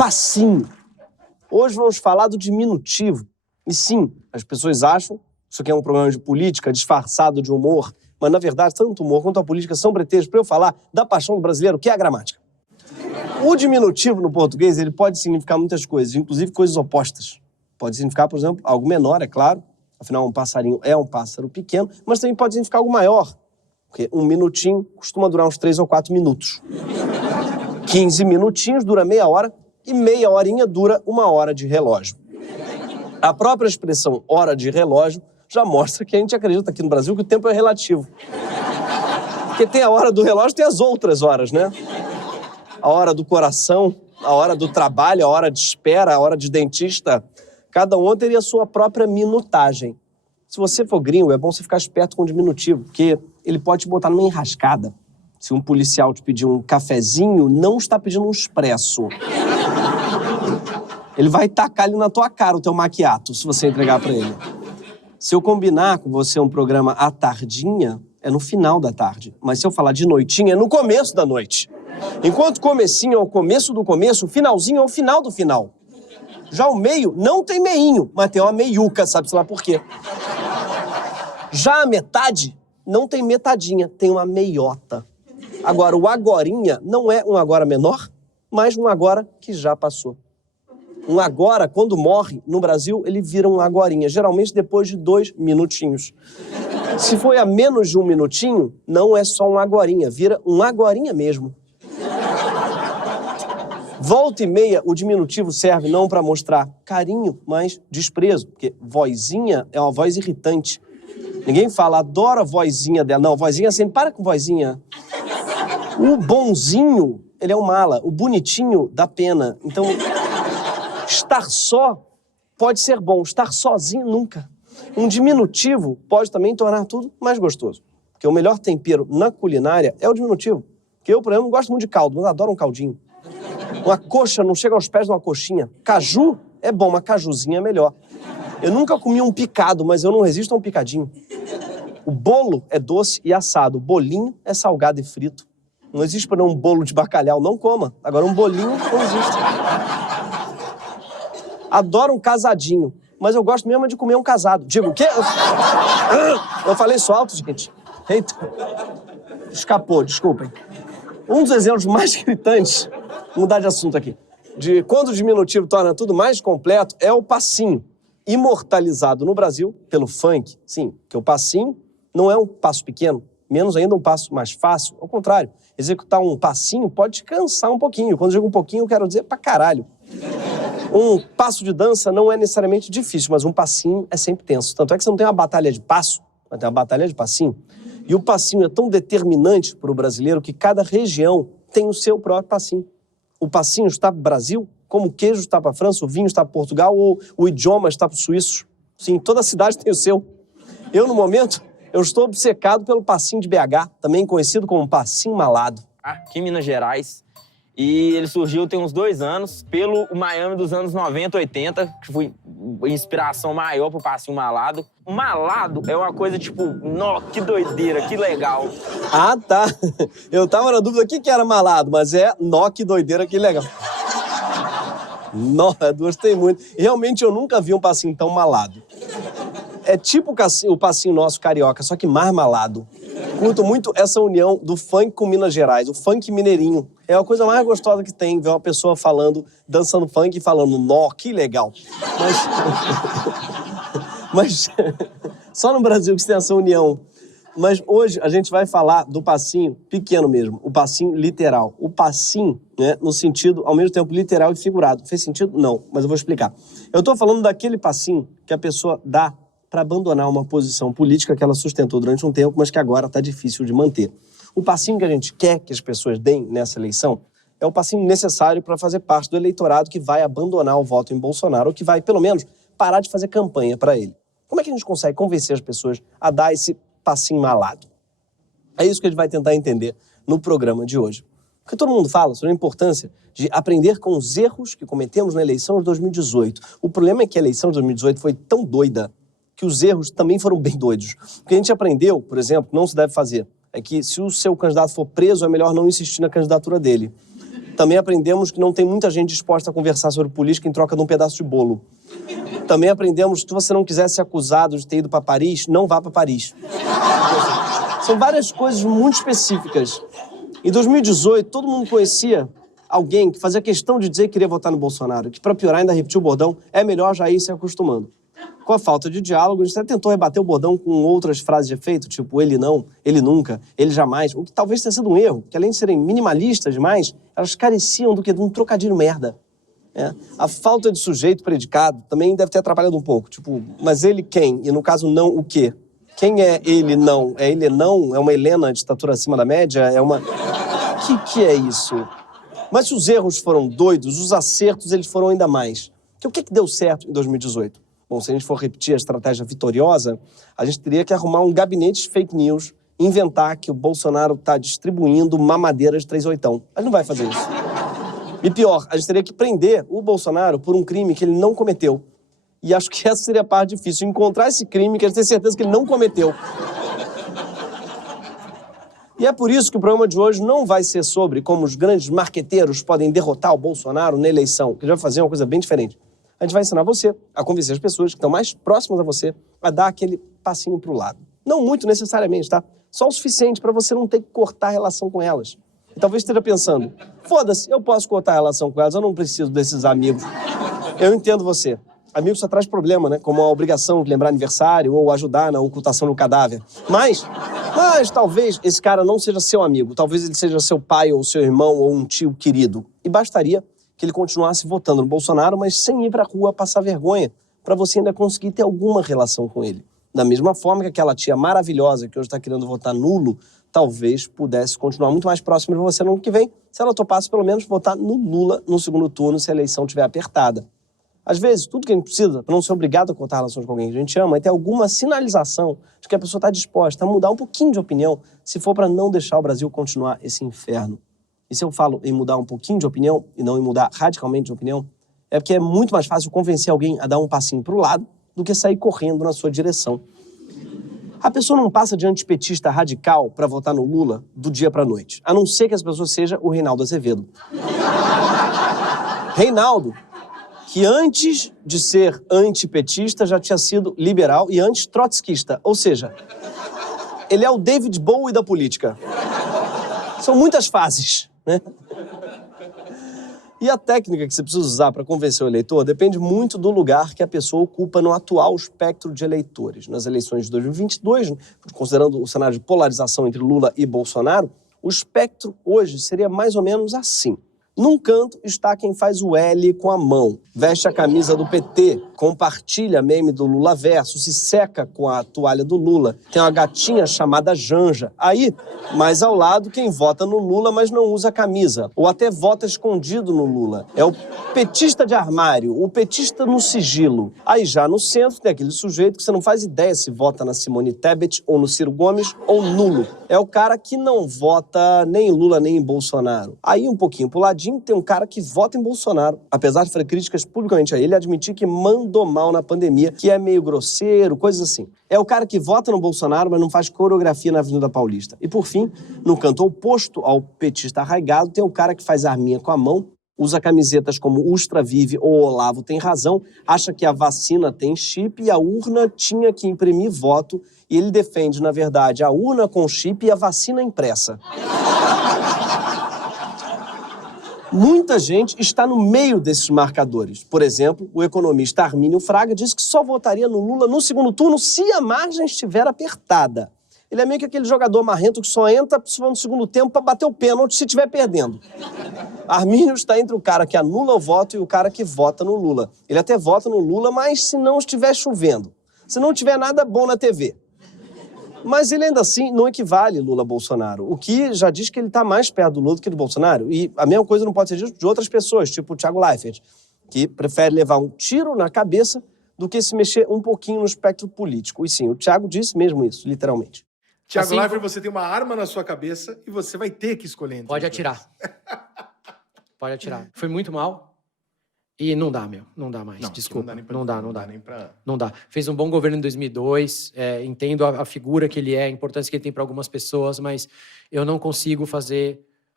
Passinho. Hoje vamos falar do diminutivo. E sim, as pessoas acham que isso aqui é um programa de política disfarçado de humor, mas na verdade tanto o humor quanto a política são pretextos para eu falar da paixão do brasileiro, que é a gramática. O diminutivo no português, ele pode significar muitas coisas, inclusive coisas opostas. Pode significar, por exemplo, algo menor, é claro, afinal um passarinho é um pássaro pequeno, mas também pode significar algo maior, porque um minutinho costuma durar uns 3 ou 4 minutos. 15 minutinhos dura meia hora e meia horinha dura 1 hora de relógio. A própria expressão hora de relógio já mostra que a gente acredita aqui no Brasil que o tempo é relativo. Porque tem a hora do relógio, tem as outras horas, né? A hora do coração, a hora do trabalho, a hora de espera, a hora de dentista. Cada um teria a sua própria minutagem. Se você for gringo, é bom você ficar esperto com o diminutivo, porque ele pode te botar numa enrascada. Se um policial te pedir um cafezinho, não está pedindo um expresso. Ele vai tacar ali na tua cara o teu macchiato, se você entregar pra ele. Se eu combinar com você um programa à tardinha, é no final da tarde. Mas se eu falar de noitinha, é no começo da noite. Enquanto comecinho é o começo do começo, o finalzinho é o final do final. Já o meio não tem meinho, mas tem uma meiuca, sabe-se lá por quê. Já a metade não tem metadinha, tem uma meiota. Agora, o agorinha não é um agora menor, mas um agora que já passou. Um agora, quando morre, no Brasil, ele vira um agorinha, geralmente depois de 2 minutinhos. Se foi a menos de 1 minutinho, não é só um agorinha, vira um agorinha mesmo. Volta e meia, o diminutivo serve não para mostrar carinho, mas desprezo, porque vozinha é uma voz irritante. Ninguém fala, adoro a vozinha dela. Não, vozinha assim, para com vozinha. O bonzinho, ele é um mala. O bonitinho dá pena. Então, estar só pode ser bom, estar sozinho nunca. Um diminutivo pode também tornar tudo mais gostoso. Porque o melhor tempero na culinária é o diminutivo. Porque eu, por exemplo, não gosto muito de caldo, mas adoro um caldinho. Uma coxa não chega aos pés de uma coxinha. Caju é bom, mas cajuzinha é melhor. Eu nunca comi um picado, mas eu não resisto a um picadinho. O bolo é doce e assado. O bolinho é salgado e frito. Não existe para um bolo de bacalhau, não coma. Agora um bolinho não existe. Adoro um casadinho, mas eu gosto mesmo de comer um casado. Digo, o quê? Eu falei isso alto, gente. Eita. Escapou, desculpem. Um dos exemplos mais gritantes, vou mudar de assunto aqui, de quando o diminutivo torna tudo mais completo, é o passinho, imortalizado no Brasil pelo funk. Sim, porque o passinho não é um passo pequeno, menos ainda um passo mais fácil. Ao contrário, executar um passinho pode te cansar um pouquinho. Quando eu digo um pouquinho, eu quero dizer pra caralho. Um passo de dança não é necessariamente difícil, mas um passinho é sempre tenso. Tanto é que você não tem uma batalha de passo, mas tem uma batalha de passinho. E o passinho é tão determinante para o brasileiro que cada região tem o seu próprio passinho. O passinho está para o Brasil, como o queijo está para a França, o vinho está para Portugal ou o idioma está para os suíços. Sim, toda cidade tem o seu. Eu, no momento, eu estou obcecado pelo passinho de BH, também conhecido como passinho malado. Aqui em Minas Gerais. E ele surgiu tem uns 2 anos, pelo Miami dos anos 90, 80, que foi inspiração maior pro passinho malado. O malado é uma coisa tipo, nó, que doideira, que legal. Ah, tá. Eu tava na dúvida o que era malado, mas é nó, que doideira, que legal. Nó, gostei muito. E realmente eu nunca vi um passinho tão malado. É tipo o passinho nosso carioca, só que mais malado. Curto muito essa união do funk com Minas Gerais, o funk mineirinho. É a coisa mais gostosa que tem, ver uma pessoa falando, dançando funk e falando, nó, que legal. Mas só no Brasil que tem essa união. Mas hoje a gente vai falar do passinho pequeno mesmo, o passinho literal. O passinho, né, no sentido, ao mesmo tempo, literal e figurado. Fez sentido? Não, mas eu vou explicar. Eu tô falando daquele passinho que a pessoa dá para abandonar uma posição política que ela sustentou durante um tempo, mas que agora está difícil de manter. O passinho que a gente quer que as pessoas deem nessa eleição é o passinho necessário para fazer parte do eleitorado que vai abandonar o voto em Bolsonaro, ou que vai, pelo menos, parar de fazer campanha para ele. Como é que a gente consegue convencer as pessoas a dar esse passinho malado? É isso que a gente vai tentar entender no programa de hoje. Porque todo mundo fala sobre a importância de aprender com os erros que cometemos na eleição de 2018. O problema é que a eleição de 2018 foi tão doida que os erros também foram bem doidos. O que a gente aprendeu, por exemplo, não se deve fazer, é que se o seu candidato for preso, é melhor não insistir na candidatura dele. Também aprendemos que não tem muita gente disposta a conversar sobre política em troca de um pedaço de bolo. Também aprendemos que se você não quiser ser acusado de ter ido para Paris, não vá para Paris. São várias coisas muito específicas. Em 2018, todo mundo conhecia alguém que fazia questão de dizer que queria votar no Bolsonaro, que, para piorar, ainda repetiu o bordão, é melhor já ir se acostumando. Com a falta de diálogo, a gente até tentou rebater o bordão com outras frases de efeito, tipo ele não, ele nunca, ele jamais, o que talvez tenha sido um erro, porque além de serem minimalistas demais, elas careciam do que? De um trocadilho merda. A falta de sujeito predicado também deve ter atrapalhado um pouco, tipo, mas ele quem? E no caso não, o quê? Quem é ele não? É ele não? É uma Helena de estatura acima da média? É uma... Que é isso? Mas se os erros foram doidos, os acertos eles foram ainda mais. Então, o que deu certo em 2018? Bom, se a gente for repetir a estratégia vitoriosa, a gente teria que arrumar um gabinete de fake news, inventar que o Bolsonaro está distribuindo mamadeira de 38. A gente não vai fazer isso. E pior, a gente teria que prender o Bolsonaro por um crime que ele não cometeu. E acho que essa seria a parte difícil, encontrar esse crime que a gente tem certeza que ele não cometeu. E é por isso que o programa de hoje não vai ser sobre como os grandes marqueteiros podem derrotar o Bolsonaro na eleição, que a gente vai fazer uma coisa bem diferente. A gente vai ensinar você a convencer as pessoas que estão mais próximas a você a dar aquele passinho pro lado. Não muito necessariamente, tá? Só o suficiente para você não ter que cortar a relação com elas. E talvez esteja pensando, foda-se, eu posso cortar a relação com elas, eu não preciso desses amigos. Eu entendo você. Amigo só traz problema, né? Como a obrigação de lembrar aniversário ou ajudar na ocultação do cadáver. Mas talvez esse cara não seja seu amigo. Talvez ele seja seu pai ou seu irmão ou um tio querido. E bastaria que ele continuasse votando no Bolsonaro, mas sem ir pra rua passar vergonha, pra você ainda conseguir ter alguma relação com ele. Da mesma forma que aquela tia maravilhosa que hoje está querendo votar nulo, talvez pudesse continuar muito mais próxima de você no ano que vem, se ela topasse pelo menos votar no Lula no segundo turno, se a eleição estiver apertada. Às vezes, tudo que a gente precisa, para não ser obrigado a cortar relações com alguém que a gente ama, é ter alguma sinalização de que a pessoa está disposta a mudar um pouquinho de opinião, se for para não deixar o Brasil continuar esse inferno. E se eu falo em mudar um pouquinho de opinião, e não em mudar radicalmente de opinião, é porque é muito mais fácil convencer alguém a dar um passinho para o lado do que sair correndo na sua direção. A pessoa não passa de antipetista radical para votar no Lula do dia para a noite, a não ser que essa pessoa seja o Reinaldo Azevedo. Reinaldo, que antes de ser antipetista já tinha sido liberal e anti-trotskista, ou seja, ele é o David Bowie da política. São muitas fases, né? E a técnica que você precisa usar para convencer o eleitor depende muito do lugar que a pessoa ocupa no atual espectro de eleitores. Nas eleições de 2022, considerando o cenário de polarização entre Lula e Bolsonaro, o espectro hoje seria mais ou menos assim. Num canto está quem faz o L com a mão, veste a camisa do PT, compartilha meme do Lulaverso, se seca com a toalha do Lula, tem uma gatinha chamada Janja. Aí, mais ao lado, quem vota no Lula, mas não usa camisa, ou até vota escondido no Lula. É o petista de armário, o petista no sigilo. Aí já no centro tem aquele sujeito que você não faz ideia se vota na Simone Tebet, ou no Ciro Gomes, ou nulo. É o cara que não vota nem em Lula, nem em Bolsonaro. Aí um pouquinho pro ladinho tem um cara que vota em Bolsonaro, apesar de fazer críticas publicamente a ele, admitir que mandou mal na pandemia, que é meio grosseiro, coisas assim. É o cara que vota no Bolsonaro, mas não faz coreografia na Avenida Paulista. E por fim, no canto oposto ao petista arraigado, tem o cara que faz arminha com a mão, usa camisetas como Ustra Vive ou Olavo tem razão, acha que a vacina tem chip e a urna tinha que imprimir voto, e ele defende, na verdade, a urna com chip e a vacina impressa. Muita gente está no meio desses marcadores. Por exemplo, o economista Armínio Fraga disse que só votaria no Lula no segundo turno se a margem estiver apertada. Ele é meio que aquele jogador marrento que só entra no segundo tempo para bater o pênalti se estiver perdendo. Armínio está entre o cara que anula o voto e o cara que vota no Lula. Ele até vota no Lula, mas se não estiver chovendo. Se não tiver nada bom na TV. Mas ele ainda assim não equivale Lula-Bolsonaro, o que já diz que ele está mais perto do Lula do que do Bolsonaro. E a mesma coisa não pode ser dita de outras pessoas, tipo o Thiago Leifert, que prefere levar um tiro na cabeça do que se mexer um pouquinho no espectro político. E sim, o Thiago disse mesmo isso, literalmente. Thiago Assim, Leifert, você tem uma arma na sua cabeça e você vai ter que escolher entre Pode os dois. atirar. Pode atirar. Foi muito mal. E não dá, meu. Não dá mais. Não, Desculpa. não dá nem pra... Não dá. Fez um bom governo em 2002. Entendo a figura que ele é, a importância que ele tem para algumas pessoas, mas eu não consigo fazer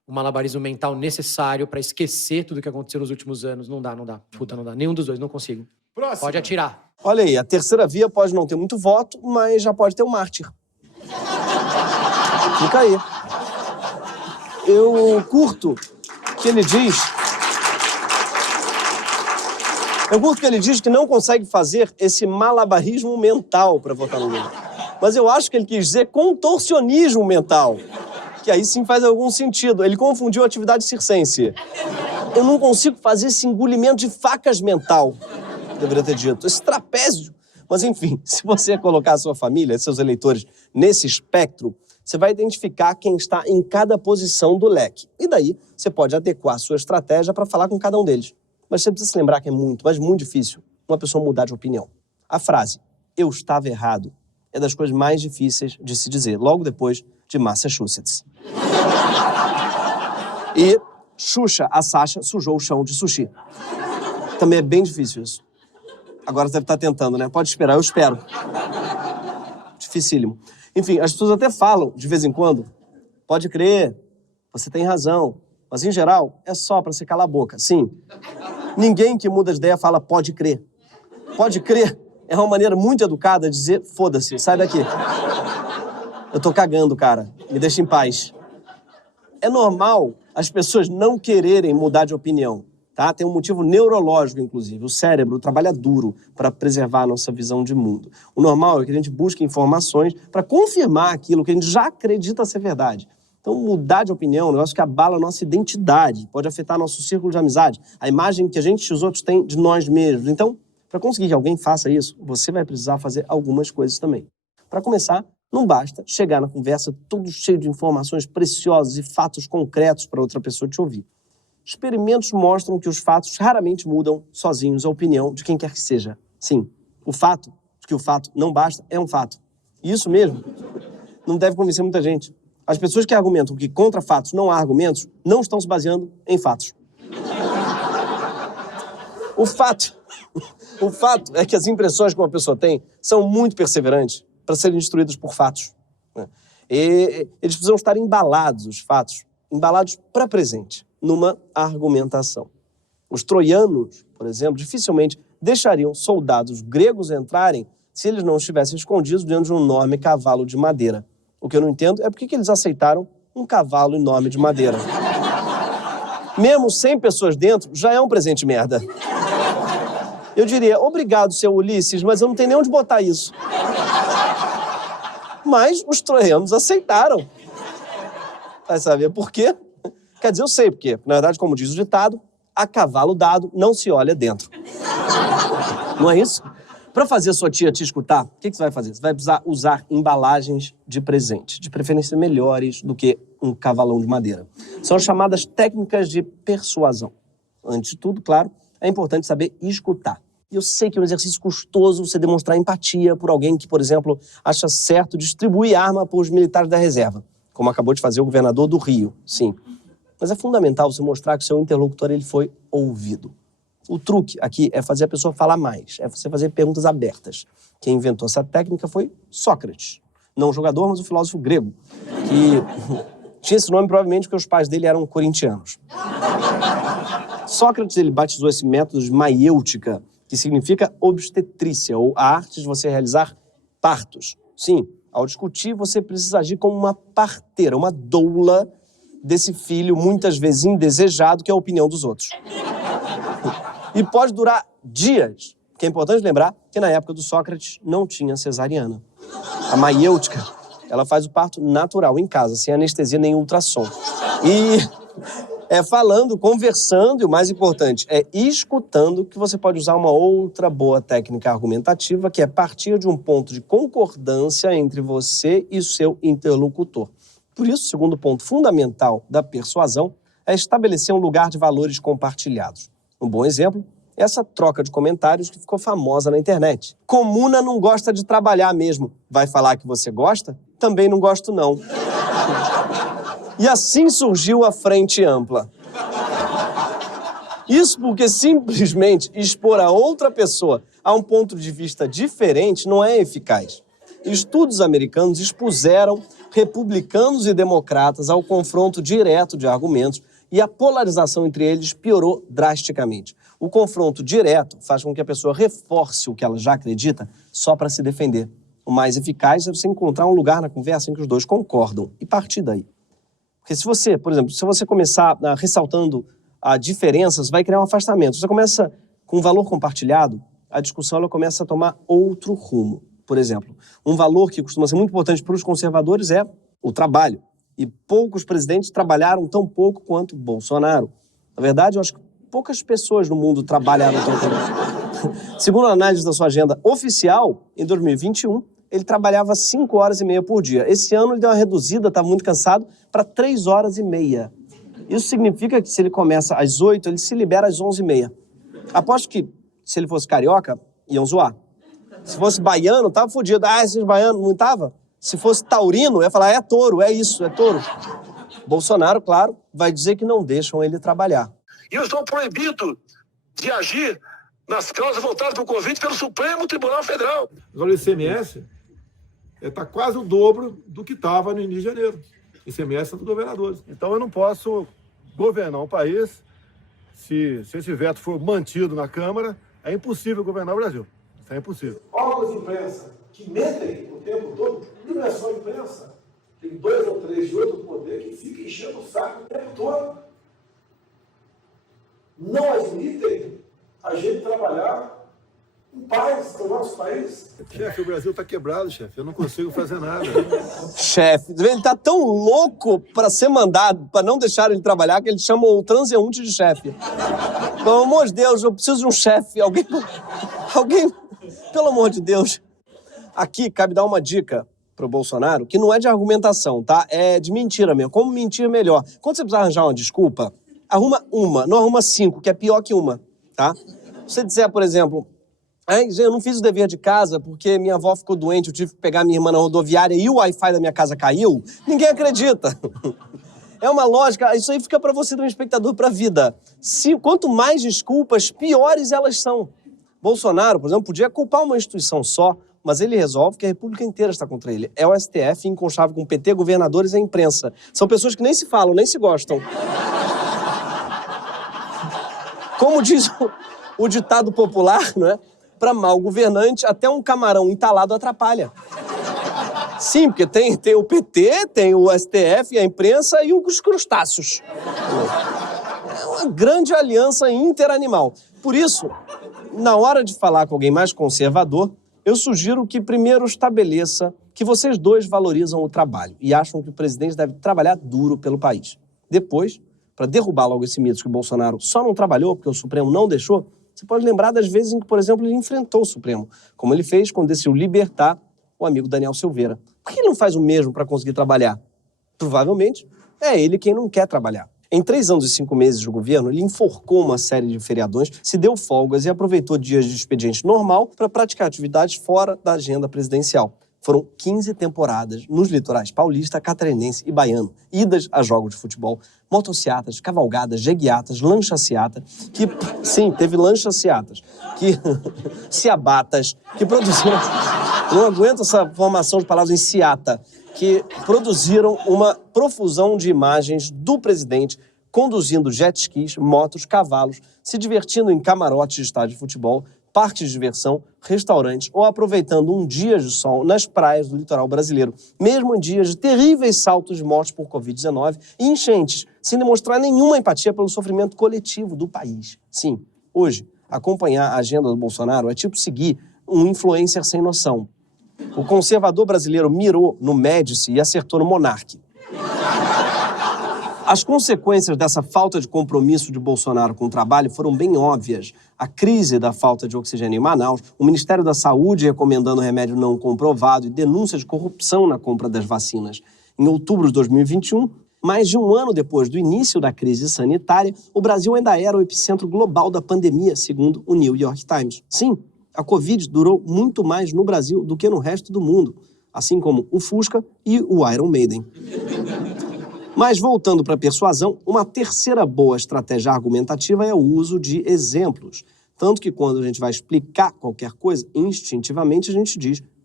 o malabarismo mental necessário pra esquecer tudo que aconteceu nos últimos anos. Não dá. Puta, não dá. Nenhum dos dois, não consigo. Próximo. Pode atirar. Olha aí, a terceira via pode não ter muito voto, mas já pode ter um mártir. Fica aí. Eu curto que ele diz... Eu curto que ele diz que não consegue fazer esse malabarismo mental para votar no Lula. Mas eu acho que ele quis dizer contorcionismo mental. Que aí sim faz algum sentido. Ele confundiu a atividade circense. Eu não consigo fazer esse engolimento de facas mental. Deveria ter dito. Esse trapézio. Mas enfim, se você colocar a sua família, seus eleitores, nesse espectro, você vai identificar quem está em cada posição do leque. E daí, você pode adequar a sua estratégia para falar com cada um deles. Mas você precisa se lembrar que é muito, mas muito difícil uma pessoa mudar de opinião. A frase, eu estava errado, é das coisas mais difíceis de se dizer, logo depois de Massachusetts. E Xuxa, a Sasha, sujou o chão de sushi. Também é bem difícil isso. Agora você deve estar tentando, né? Pode esperar, eu espero. Dificílimo. Enfim, as pessoas até falam, de vez em quando, pode crer, você tem razão. Mas, em geral, é só para você calar a boca. Sim, ninguém que muda de ideia fala pode crer. Pode crer é uma maneira muito educada de dizer foda-se, sai daqui. Eu tô cagando, cara. Me deixa em paz. É normal as pessoas não quererem mudar de opinião, tá? Tem um motivo neurológico, inclusive. O cérebro trabalha duro para preservar a nossa visão de mundo. O normal é que a gente busque informações para confirmar aquilo que a gente já acredita ser verdade. Então, mudar de opinião é um negócio que abala a nossa identidade, pode afetar nosso círculo de amizade, a imagem que a gente e os outros têm de nós mesmos. Então, para conseguir que alguém faça isso, você vai precisar fazer algumas coisas também. Para começar, não basta chegar na conversa todo cheio de informações preciosas e fatos concretos para outra pessoa te ouvir. Experimentos mostram que os fatos raramente mudam sozinhos a opinião de quem quer que seja. Sim, o fato de que o fato não basta é um fato. E isso mesmo não deve convencer muita gente. As pessoas que argumentam que contra fatos não há argumentos não estão se baseando em fatos. O fato é que as impressões que uma pessoa tem são muito perseverantes para serem destruídas por fatos, né? E eles precisam estar embalados, os fatos, embalados para presente, numa argumentação. Os troianos, por exemplo, dificilmente deixariam soldados gregos entrarem se eles não estivessem escondidos dentro de um enorme cavalo de madeira. O que eu não entendo é por que eles aceitaram um cavalo enorme de madeira. Mesmo 100 pessoas dentro, já é um presente merda. Eu diria, obrigado, seu Ulisses, mas eu não tenho nem onde botar isso. Mas os troianos aceitaram. Vai saber por quê? Quer dizer, eu sei por quê. Na verdade, como diz o ditado, a cavalo dado não se olha dentro. Não é isso? Para fazer a sua tia te escutar, o que você vai fazer? Você vai precisar usar embalagens de presente, de preferência melhores do que um cavalão de madeira. São as chamadas técnicas de persuasão. Antes de tudo, claro, é importante saber escutar. E eu sei que é um exercício custoso você demonstrar empatia por alguém que, por exemplo, acha certo distribuir arma para os militares da reserva, como acabou de fazer o governador do Rio, sim. Mas é fundamental você mostrar que o seu interlocutor ele foi ouvido. O truque aqui é fazer a pessoa falar mais, é você fazer perguntas abertas. Quem inventou essa técnica foi Sócrates. Não o jogador, mas o filósofo grego, que tinha esse nome provavelmente porque os pais dele eram corintianos. Sócrates ele batizou esse método de maiêutica, que significa obstetrícia, ou a arte de você realizar partos. Sim, ao discutir, você precisa agir como uma parteira, uma doula desse filho, muitas vezes indesejado, que é a opinião dos outros. E pode durar dias, que é importante lembrar que na época do Sócrates não tinha cesariana. A maiêutica, ela faz o parto natural, em casa, sem anestesia nem ultrassom. E é falando, conversando, e o mais importante, é escutando que você pode usar uma outra boa técnica argumentativa, que é partir de um ponto de concordância entre você e o seu interlocutor. Por isso, o segundo ponto fundamental da persuasão é estabelecer um lugar de valores compartilhados. Um bom exemplo é essa troca de comentários que ficou famosa na internet. Comuna não gosta de trabalhar mesmo. Vai falar que você gosta? Também não gosto, não. E assim surgiu a Frente Ampla. Isso porque simplesmente expor a outra pessoa a um ponto de vista diferente não é eficaz. Estudos americanos expuseram republicanos e democratas ao confronto direto de argumentos e a polarização entre eles piorou drasticamente. O confronto direto faz com que a pessoa reforce o que ela já acredita só para se defender. O mais eficaz é você encontrar um lugar na conversa em que os dois concordam e partir daí. Porque se você, por exemplo, se você começar ressaltando diferenças, vai criar um afastamento. Se você começa com um valor compartilhado, a discussão ela começa a tomar outro rumo. Por exemplo, um valor que costuma ser muito importante para os conservadores é o trabalho. E poucos presidentes trabalharam tão pouco quanto Bolsonaro. Na verdade, eu acho que poucas pessoas no mundo trabalharam tão pouco. Segundo a análise da sua agenda oficial, em 2021, ele trabalhava 5 horas e meia por dia. Esse ano ele deu uma reduzida, estava muito cansado, para 3 horas e meia. Isso significa que se ele começa às 8, ele se libera às 11h30. Aposto que, se ele fosse carioca, iam zoar. Se fosse baiano, tava fodido. Esses baianos não tava? Se fosse taurino, ia falar, é touro, é isso, é touro. Bolsonaro, claro, vai dizer que não deixam ele trabalhar. E eu estou proibido de agir nas causas voltadas para o Covid pelo Supremo Tribunal Federal. Agora o ICMS está quase o dobro do que estava no início de janeiro. ICMS é dos governadores. Então eu não posso governar um país, se esse veto for mantido na Câmara, é impossível governar o Brasil. Isso é impossível. Órgãos de imprensa que mentem o tempo todo, não é só a imprensa. Tem 2 ou 3 de outro poder que ficam enchendo o saco o tempo todo. Não admitem a gente trabalhar em paz no nosso país. Chefe, o Brasil está quebrado, chefe. Eu não consigo fazer nada. Chefe, ele tá tão louco para ser mandado, para não deixar ele trabalhar, que ele chama o transeunte de chefe. Pelo amor de Deus, eu preciso de um chefe. Alguém, pelo amor de Deus. Aqui cabe dar uma dica pro Bolsonaro, que não é de argumentação, tá? É de mentira mesmo. Como mentir melhor. Quando você precisar arranjar uma desculpa, arruma uma, não arruma 5, que é pior que uma, tá? Se você disser, por exemplo, eu não fiz o dever de casa porque minha avó ficou doente, eu tive que pegar minha irmã na rodoviária e o Wi-Fi da minha casa caiu, ninguém acredita. É uma lógica, isso aí fica para você, do espectador, para a vida. Quanto mais desculpas, piores elas são. Bolsonaro, por exemplo, podia culpar uma instituição só, mas ele resolve que a República inteira está contra ele. É o STF, inconchável com o PT, governadores e a imprensa. São pessoas que nem se falam, nem se gostam. Como diz o ditado popular, não é? Para mal governante, até um camarão entalado atrapalha. Sim, porque tem o PT, tem o STF, a imprensa e os crustáceos. É uma grande aliança interanimal. Por isso, na hora de falar com alguém mais conservador, eu sugiro que primeiro estabeleça que vocês dois valorizam o trabalho e acham que o presidente deve trabalhar duro pelo país. Depois, para derrubar logo esse mito que o Bolsonaro só não trabalhou porque o Supremo não deixou, você pode lembrar das vezes em que, por exemplo, ele enfrentou o Supremo, como ele fez quando decidiu libertar o amigo Daniel Silveira. Por que ele não faz o mesmo para conseguir trabalhar? Provavelmente é ele quem não quer trabalhar. Em 3 anos e 5 meses de governo, ele enforcou uma série de feriadões, se deu folgas e aproveitou dias de expediente normal para praticar atividades fora da agenda presidencial. Foram 15 temporadas nos litorais paulista, catarinense e baiano. Idas a jogos de futebol, motociatas, cavalgadas, jeguiatas, lanchaciata, que... Sim, teve lanchaciatas, que... ciabatas, que produziram... Não aguento essa formação de palavras em ciata, que produziram uma profusão de imagens do presidente conduzindo jet skis, motos, cavalos, se divertindo em camarotes de estádio de futebol, parques de diversão, restaurantes ou aproveitando um dia de sol nas praias do litoral brasileiro, mesmo em dias de terríveis saltos de mortes por Covid-19 e enchentes, sem demonstrar nenhuma empatia pelo sofrimento coletivo do país. Sim, hoje, acompanhar a agenda do Bolsonaro é tipo seguir um influencer sem noção. O conservador brasileiro mirou no Médici e acertou no Monark. As consequências dessa falta de compromisso de Bolsonaro com o trabalho foram bem óbvias. A crise da falta de oxigênio em Manaus, o Ministério da Saúde recomendando remédio não comprovado e denúncias de corrupção na compra das vacinas. Em outubro de 2021, mais de um ano depois do início da crise sanitária, o Brasil ainda era o epicentro global da pandemia, segundo o New York Times. Sim, a Covid durou muito mais no Brasil do que no resto do mundo, assim como o Fusca e o Iron Maiden. Mas, voltando para a persuasão, uma terceira boa estratégia argumentativa é o uso de exemplos. Tanto que quando a gente vai explicar qualquer coisa, instintivamente a gente diz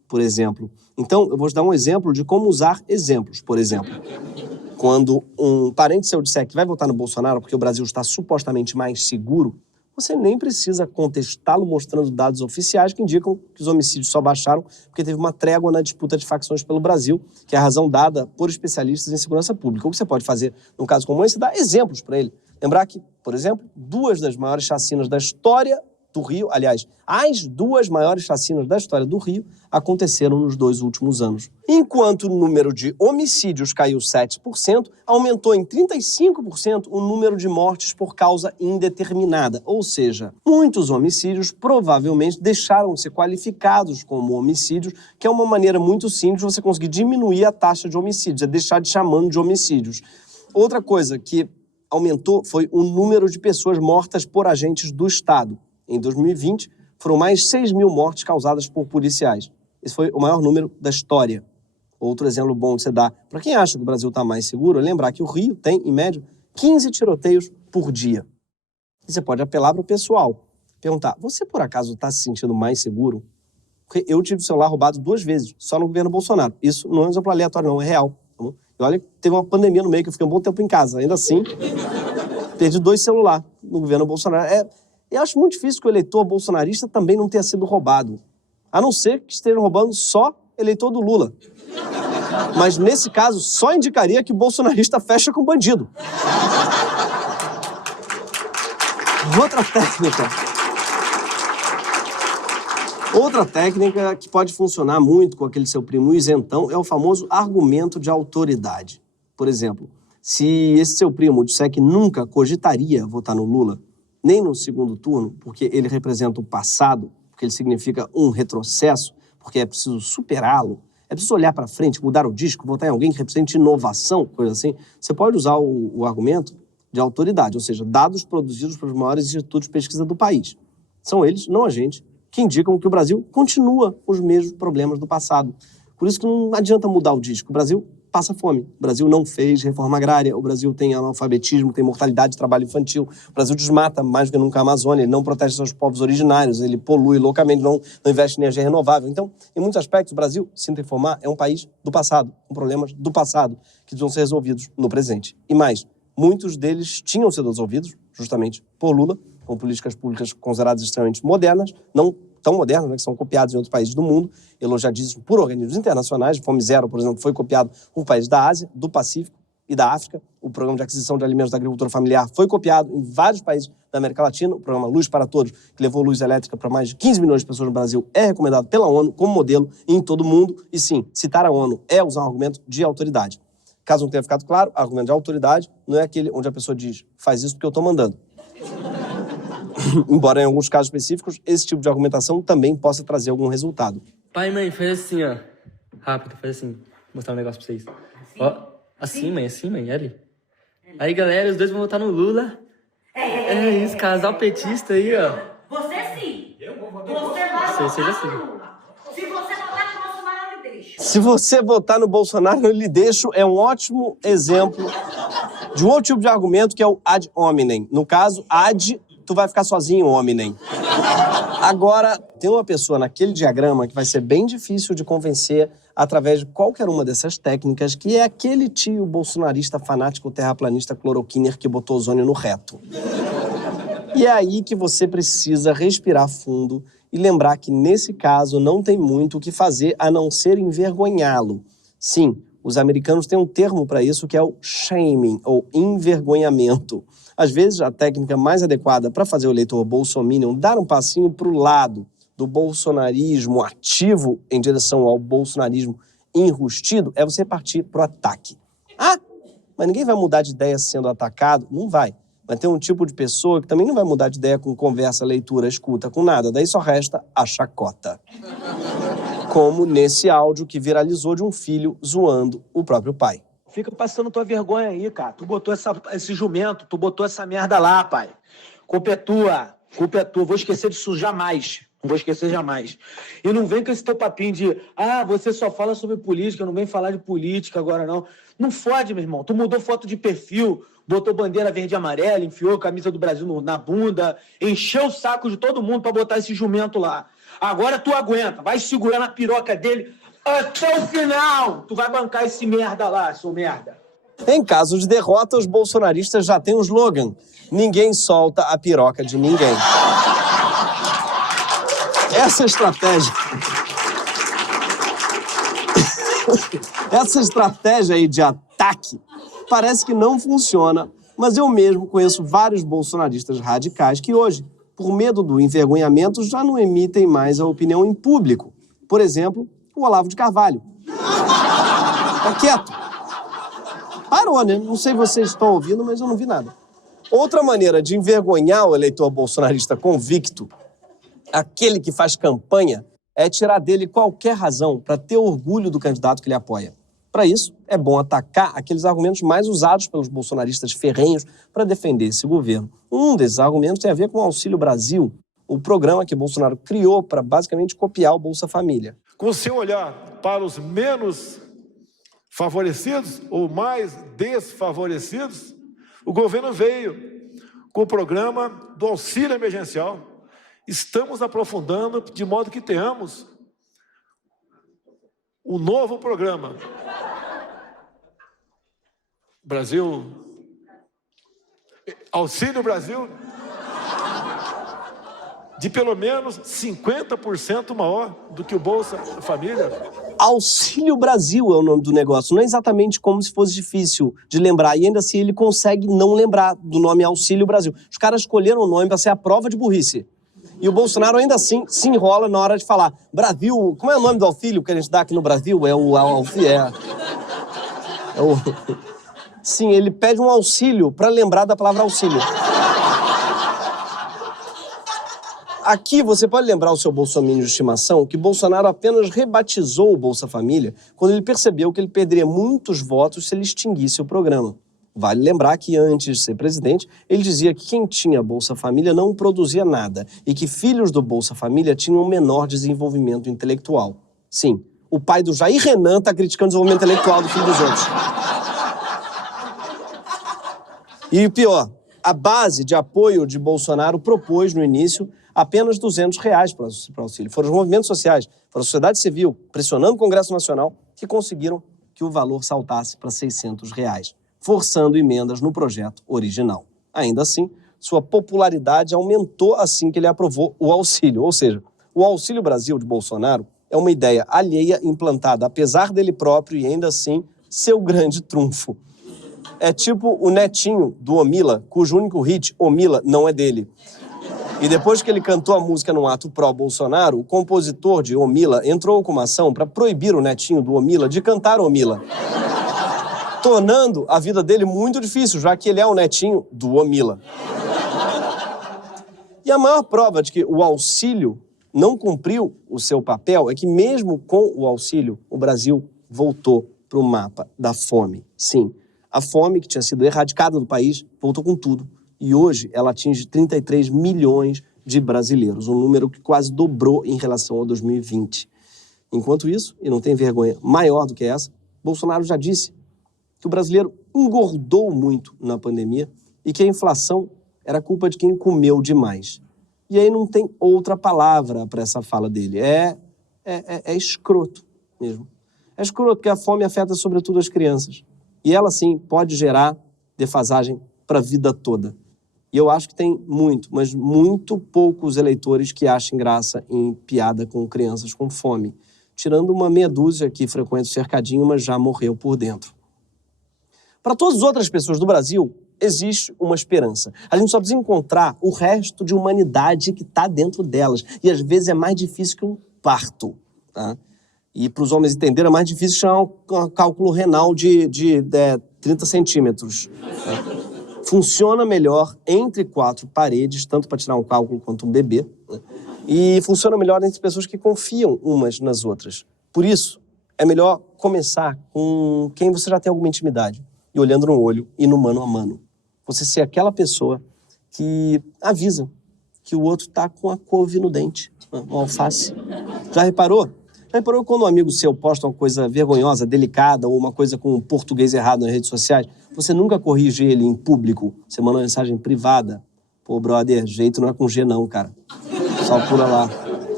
por exemplo. Então, eu vou te dar um exemplo de como usar exemplos. Por exemplo, quando um parente seu disser que vai votar no Bolsonaro porque o Brasil está supostamente mais seguro, você nem precisa contestá-lo mostrando dados oficiais que indicam que os homicídios só baixaram porque teve uma trégua na disputa de facções pelo Brasil, que é a razão dada por especialistas em segurança pública. O que você pode fazer num caso como esse é dar exemplos para ele. Lembrar que, por exemplo, 2 das maiores chacinas da história do Rio, aliás, as 2 maiores chacinas da história do Rio aconteceram nos 2 últimos anos. Enquanto o número de homicídios caiu 7%, aumentou em 35% o número de mortes por causa indeterminada. Ou seja, muitos homicídios provavelmente deixaram de ser qualificados como homicídios, que é uma maneira muito simples de você conseguir diminuir a taxa de homicídios, é deixar de chamando de homicídios. Outra coisa que aumentou foi o número de pessoas mortas por agentes do Estado. Em 2020, foram mais 6 mil mortes causadas por policiais. Esse foi o maior número da história. Outro exemplo bom de você dar para quem acha que o Brasil está mais seguro é lembrar que o Rio tem, em média, 15 tiroteios por dia. E você pode apelar para o pessoal, perguntar, você por acaso está se sentindo mais seguro? Porque eu tive o celular roubado 2 vezes, só no governo Bolsonaro. Isso não é um exemplo aleatório, não, é real. Tá bom? E olha, teve uma pandemia no meio que eu fiquei um bom tempo em casa. Ainda assim, perdi 2 celulares no governo Bolsonaro. Eu acho muito difícil que o eleitor bolsonarista também não tenha sido roubado. A não ser que estejam roubando só eleitor do Lula. Mas, nesse caso, só indicaria que o bolsonarista fecha com bandido. Outra técnica que pode funcionar muito com aquele seu primo isentão é o famoso argumento de autoridade. Por exemplo, se esse seu primo disser que nunca cogitaria votar no Lula, nem no segundo turno, porque ele representa o passado, porque ele significa um retrocesso, porque é preciso superá-lo, é preciso olhar para frente, mudar o disco, votar em alguém que represente inovação, coisa assim, você pode usar o argumento de autoridade, ou seja, dados produzidos pelos maiores institutos de pesquisa do país. São eles, não a gente, que indicam que o Brasil continua os mesmos problemas do passado. Por isso que não adianta mudar o disco. O Brasil passa fome. O Brasil não fez reforma agrária, o Brasil tem analfabetismo, tem mortalidade de trabalho infantil, o Brasil desmata mais do que nunca a Amazônia, ele não protege seus povos originários, ele polui loucamente, não investe em energia renovável. Então, em muitos aspectos, o Brasil, sinto informar, é um país do passado, com problemas do passado, que precisam ser resolvidos no presente. E mais, muitos deles tinham sido resolvidos, justamente por Lula, com políticas públicas consideradas extremamente modernas, não tão modernos, né, que são copiados em outros países do mundo, elogiadíssimos por organismos internacionais. Fome Zero, por exemplo, foi copiado por países da Ásia, do Pacífico e da África. O programa de aquisição de alimentos da agricultura familiar foi copiado em vários países da América Latina. O programa Luz para Todos, que levou luz elétrica para mais de 15 milhões de pessoas no Brasil, é recomendado pela ONU como modelo em todo o mundo. E sim, citar a ONU é usar um argumento de autoridade. Caso não tenha ficado claro, argumento de autoridade não é aquele onde a pessoa diz, faz isso porque eu estou mandando. Embora em alguns casos específicos, esse tipo de argumentação também possa trazer algum resultado. Pai e mãe, faz assim, ó. Rápido, faz assim. Vou mostrar um negócio pra vocês. Assim? Ó, assim, mãe, ali. Aí, galera, os dois vão votar no Lula. É isso, casal petista aí, ó. Você sim. Eu vou votar. Você vai Você seja votar assim. no Lula. Se você votar no Bolsonaro, eu lhe deixo. Se você votar no Bolsonaro, eu lhe deixo, é um ótimo exemplo de um outro tipo de argumento que é o ad hominem. No caso, ad, tu vai ficar sozinho, hominem. Agora, tem uma pessoa naquele diagrama que vai ser bem difícil de convencer através de qualquer uma dessas técnicas, que é aquele tio bolsonarista fanático terraplanista cloroquiner que botou ozônio no reto. E é aí que você precisa respirar fundo e lembrar que, nesse caso, não tem muito o que fazer a não ser envergonhá-lo. Sim, os americanos têm um termo para isso que é o shaming, ou envergonhamento. Às vezes, a técnica mais adequada para fazer o eleitor bolsominion dar um passinho para o lado do bolsonarismo ativo em direção ao bolsonarismo enrustido é você partir para o ataque. Ah, mas ninguém vai mudar de ideia sendo atacado? Não vai. Mas tem um tipo de pessoa que também não vai mudar de ideia com conversa, leitura, escuta, com nada. Daí só resta a chacota. Como nesse áudio que viralizou de um filho zoando o próprio pai. Fica passando tua vergonha aí, cara. Tu botou esse jumento, tu botou essa merda lá, pai. Culpa é tua. Vou esquecer disso jamais. Não vou esquecer jamais. E não vem com esse teu papinho de você só fala sobre política, não vem falar de política agora não. Não fode, meu irmão. Tu mudou foto de perfil, botou bandeira verde e amarela, enfiou a camisa do Brasil na bunda, encheu o saco de todo mundo pra botar esse jumento lá. Agora tu aguenta, vai segurar na piroca dele até o final. Tu vai bancar esse merda lá, seu merda. Em caso de derrota, os bolsonaristas já têm um slogan: ninguém solta a piroca de ninguém. Essa estratégia aí de ataque parece que não funciona, mas eu mesmo conheço vários bolsonaristas radicais que hoje, por medo do envergonhamento, já não emitem mais a opinião em público. Por exemplo, o Olavo de Carvalho. Tá quieto. Parou, né? Não sei se vocês estão ouvindo, mas eu não vi nada. Outra maneira de envergonhar o eleitor bolsonarista convicto, aquele que faz campanha, é tirar dele qualquer razão para ter orgulho do candidato que ele apoia. Para isso, é bom atacar aqueles argumentos mais usados pelos bolsonaristas ferrenhos para defender esse governo. Um desses argumentos tem a ver com o Auxílio Brasil, o programa que Bolsonaro criou para basicamente copiar o Bolsa Família. Com o seu olhar para os menos favorecidos ou mais desfavorecidos, o governo veio com o programa do auxílio emergencial. Estamos aprofundando de modo que tenhamos um novo programa. Brasil, Auxílio Brasil, de pelo menos 50% maior do que o Bolsa Família. Auxílio Brasil é o nome do negócio. Não é exatamente como se fosse difícil de lembrar. E ainda assim ele consegue não lembrar do nome Auxílio Brasil. Os caras escolheram o nome para ser a prova de burrice. E o Bolsonaro ainda assim se enrola na hora de falar. Brasil, como é o nome do auxílio que a gente dá aqui no Brasil? É o auxílio. Sim, ele pede um auxílio para lembrar da palavra auxílio. Aqui você pode lembrar o seu bolsominion de estimação que Bolsonaro apenas rebatizou o Bolsa Família quando ele percebeu que ele perderia muitos votos se ele extinguisse o programa. Vale lembrar que antes de ser presidente, ele dizia que quem tinha Bolsa Família não produzia nada e que filhos do Bolsa Família tinham um menor desenvolvimento intelectual. Sim, o pai do Jair Renan está criticando o desenvolvimento intelectual do filho dos outros. E o pior, a base de apoio de Bolsonaro propôs no início apenas R$200 para o auxílio. Foram os movimentos sociais, foram a sociedade civil, pressionando o Congresso Nacional, que conseguiram que o valor saltasse para R$600, forçando emendas no projeto original. Ainda assim, sua popularidade aumentou assim que ele aprovou o auxílio. Ou seja, o Auxílio Brasil de Bolsonaro é uma ideia alheia implantada, apesar dele próprio, e ainda assim, seu grande trunfo. É tipo o netinho do Omila, cujo único hit, Omila, não é dele. E depois que ele cantou a música num ato pró-Bolsonaro, o compositor de Omila entrou com uma ação para proibir o netinho do Omila de cantar Omila, tornando a vida dele muito difícil, já que ele é o netinho do Omila. E a maior prova de que o auxílio não cumpriu o seu papel é que mesmo com o auxílio, o Brasil voltou para o mapa da fome. Sim, a fome que tinha sido erradicada do país voltou com tudo. E hoje ela atinge 33 milhões de brasileiros, um número que quase dobrou em relação ao 2020. Enquanto isso, e não tem vergonha maior do que essa, Bolsonaro já disse que o brasileiro engordou muito na pandemia e que a inflação era culpa de quem comeu demais. E aí não tem outra palavra para essa fala dele. É escroto mesmo. É escroto porque a fome afeta sobretudo as crianças. E ela, sim, pode gerar defasagem para a vida toda. E eu acho que tem muito, mas muito poucos eleitores que achem graça em piada com crianças com fome. Tirando uma meia dúzia que frequenta o cercadinho, mas já morreu por dentro. Para todas as outras pessoas do Brasil, existe uma esperança. A gente só precisa encontrar o resto de humanidade que está dentro delas. E às vezes é mais difícil que um parto. Tá? E para os homens entenderem, é mais difícil chamar um cálculo renal de 30 centímetros. Tá? Funciona melhor entre 4 paredes, tanto para tirar um cálculo quanto um bebê. Né? E funciona melhor entre pessoas que confiam umas nas outras. Por isso, é melhor começar com quem você já tem alguma intimidade. E olhando no olho e no mano a mano. Você ser aquela pessoa que avisa que o outro tá com a couve no dente, uma alface. Já reparou? Já reparou quando um amigo seu posta uma coisa vergonhosa, delicada, ou uma coisa com português errado nas redes sociais? Você nunca corrige ele em público. Você manda uma mensagem privada. Pô, brother, jeito não é com G não, cara. Só pula lá.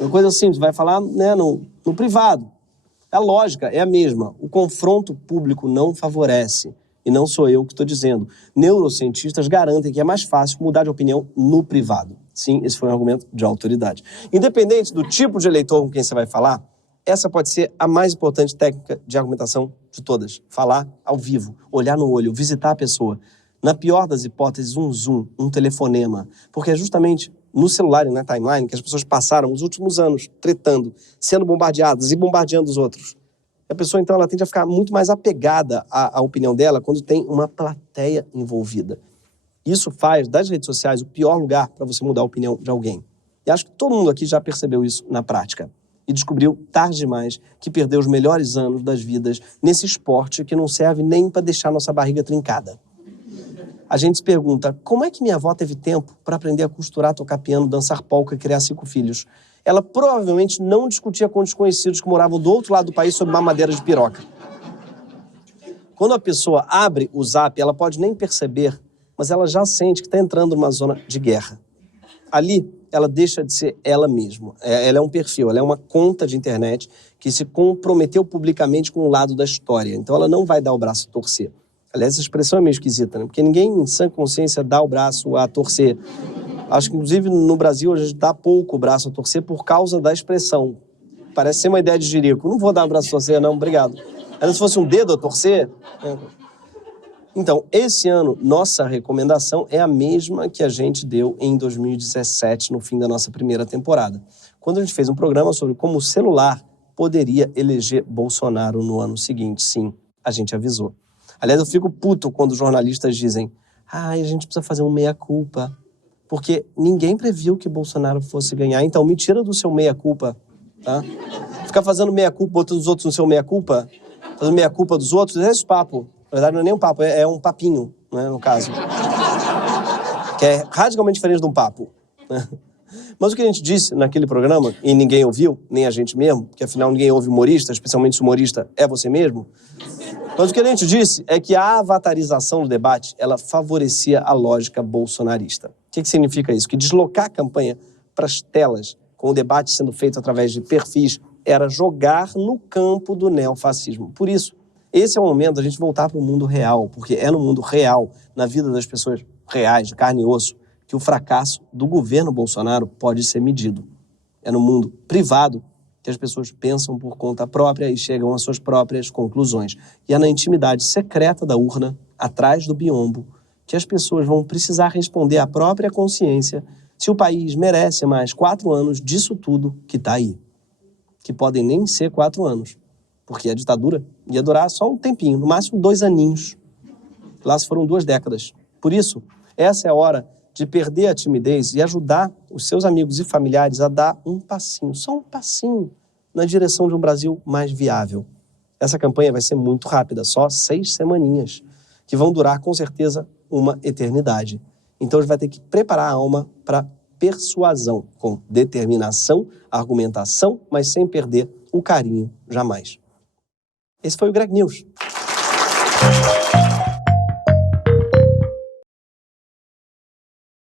Uma coisa simples, vai falar, né, no privado. A lógica é a mesma. O confronto público não favorece. E não sou eu que estou dizendo. Neurocientistas garantem que é mais fácil mudar de opinião no privado. Sim, esse foi um argumento de autoridade. Independente do tipo de eleitor com quem você vai falar, essa pode ser a mais importante técnica de argumentação de todas. Falar ao vivo, olhar no olho, visitar a pessoa. Na pior das hipóteses, um zoom, um telefonema. Porque é justamente no celular e na timeline que as pessoas passaram os últimos anos tretando, sendo bombardeadas e bombardeando os outros. A pessoa, então, ela tende a ficar muito mais apegada à opinião dela quando tem uma plateia envolvida. Isso faz das redes sociais o pior lugar para você mudar a opinião de alguém. E acho que todo mundo aqui já percebeu isso na prática. E descobriu, tarde demais, que perdeu os melhores anos das vidas nesse esporte que não serve nem para deixar nossa barriga trincada. A gente se pergunta, como é que minha avó teve tempo para aprender a costurar, tocar piano, dançar polca e criar 5 filhos? Ela provavelmente não discutia com desconhecidos que moravam do outro lado do país sob mamadeira de piroca. Quando a pessoa abre o Zap, ela pode nem perceber, mas ela já sente que está entrando numa zona de guerra. Ali, ela deixa de ser ela mesma. Ela é um perfil, ela é uma conta de internet que se comprometeu publicamente com um lado da história. Então ela não vai dar o braço a torcer. Aliás, essa expressão é meio esquisita, né? Porque ninguém em sã consciência dá o braço a torcer. Acho que, inclusive, no Brasil, a gente dá pouco o braço a torcer por causa da expressão. Parece ser uma ideia de jirico. Não vou dar o braço a torcer, não, obrigado. Ainda se fosse um dedo a torcer... Então, esse ano, nossa recomendação é a mesma que a gente deu em 2017, no fim da nossa primeira temporada, quando a gente fez um programa sobre como o celular poderia eleger Bolsonaro no ano seguinte. Sim, a gente avisou. Aliás, eu fico puto quando jornalistas dizem a gente precisa fazer um meia-culpa, porque ninguém previu que Bolsonaro fosse ganhar, então me tira do seu meia-culpa, tá? Ficar fazendo meia-culpa, botando os outros no seu meia-culpa, fazendo meia-culpa dos outros, é esse papo. Na verdade, não é nem um papo, é um papinho, né, no caso. Que é radicalmente diferente de um papo. Né? Mas o que a gente disse naquele programa, e ninguém ouviu, nem a gente mesmo, porque afinal ninguém ouve humorista, especialmente se o humorista é você mesmo. Mas o que a gente disse é que a avatarização do debate, ela favorecia a lógica bolsonarista. O que significa isso? Que deslocar a campanha para as telas, com o debate sendo feito através de perfis, era jogar no campo do neofascismo. Por isso, esse é o momento da gente voltar para o mundo real, porque é no mundo real, na vida das pessoas reais, de carne e osso, que o fracasso do governo Bolsonaro pode ser medido. É no mundo privado que as pessoas pensam por conta própria e chegam às suas próprias conclusões. E é na intimidade secreta da urna, atrás do biombo, que as pessoas vão precisar responder à própria consciência se o país merece mais 4 anos disso tudo que está aí. Que podem nem ser 4 anos. Porque a ditadura ia durar só um tempinho, no máximo 2 aninhos. Lá se foram 2 décadas. Por isso, essa é a hora de perder a timidez e ajudar os seus amigos e familiares a dar um passinho, só um passinho, na direção de um Brasil mais viável. Essa campanha vai ser muito rápida, só 6 semaninhas, que vão durar, com certeza, uma eternidade. Então, a gente vai ter que preparar a alma para persuasão, com determinação, argumentação, mas sem perder o carinho jamais. Esse foi o Greg News.